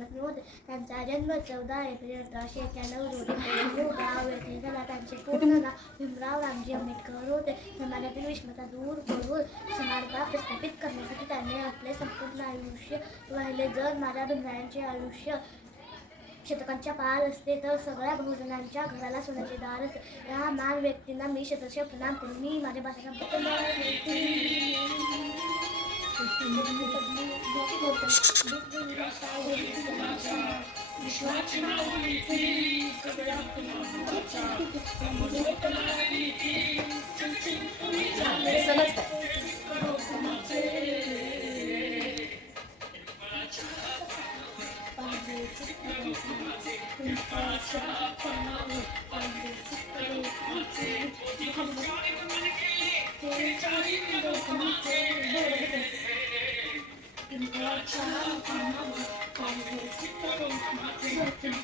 एकोणपन्नास होते त्यांचा जन्म चौदा एप्रिल अठराशे एक्क्याण्णव रोजी गाव येथे झाला. त्यांचे पूर्ण नाव भीमराव रामजी आंबेडकर होते. समाजातील विषमता दूर करून समानता प्रस्थापित करण्यासाठी त्यांनी आपले संपूर्ण आयुष्य वाहिले जर माझ्या भीमरावांचे आयुष्य शतकांच्या पार असते तर सगळ्या बहुजनांच्या घराला सोन्याचे दार असते. या मान व्यक्तींना मी शतश प्रणाम करून मी माझ्या Пішла чи на вулиці, коли я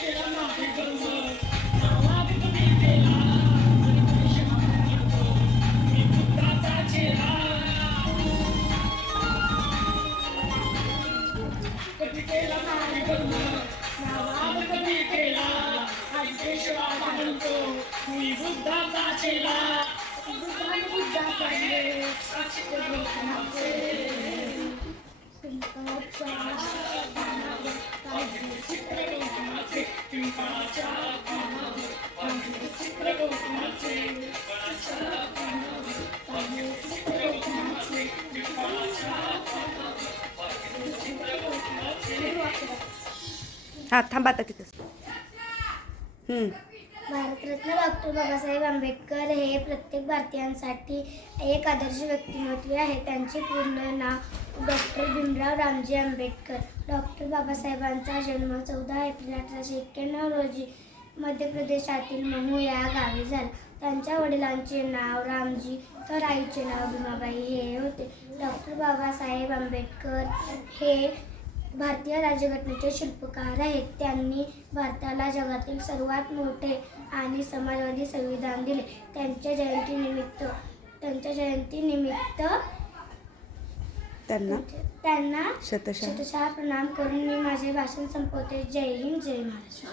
Get him out, he's gonna हा थांबा आता तिथंच हम्म. भारतरत्न डॉक्टर बाबासाहेब आंबेडकर हे प्रत्येक भारतीयांसाठी एक आदर्श व्यक्तिमत्व आहे. त्यांचे पूर्ण नाव डॉक्टर भीमराव रामजी आंबेडकर. डॉक्टर बाबासाहेबांचा जन्म चौदा एप्रिल अठराशे एक्क्याण्णव रोजी मध्य प्रदेशातील महू या गावी झाला. त्यांच्या वडिलांचे नाव रामजी तर आईचे नाव भीमाबाई हे होते. डॉक्टर बाबासाहेब आंबेडकर हे भारतीय राज्यघटनेचे शिल्पकार आहेत. त्यांनी भारताला जगातील सर्वात मोठे आणि समाजवादी संविधान दिले. त्यांच्या जयंतीनिमित्त त्यांच्या जयंतीनिमित्त त्यांना त्यांना शतशः. शतशः प्रणाम करून मी माझे भाषण संपवते. जय हिंद जय महाराष्ट्र.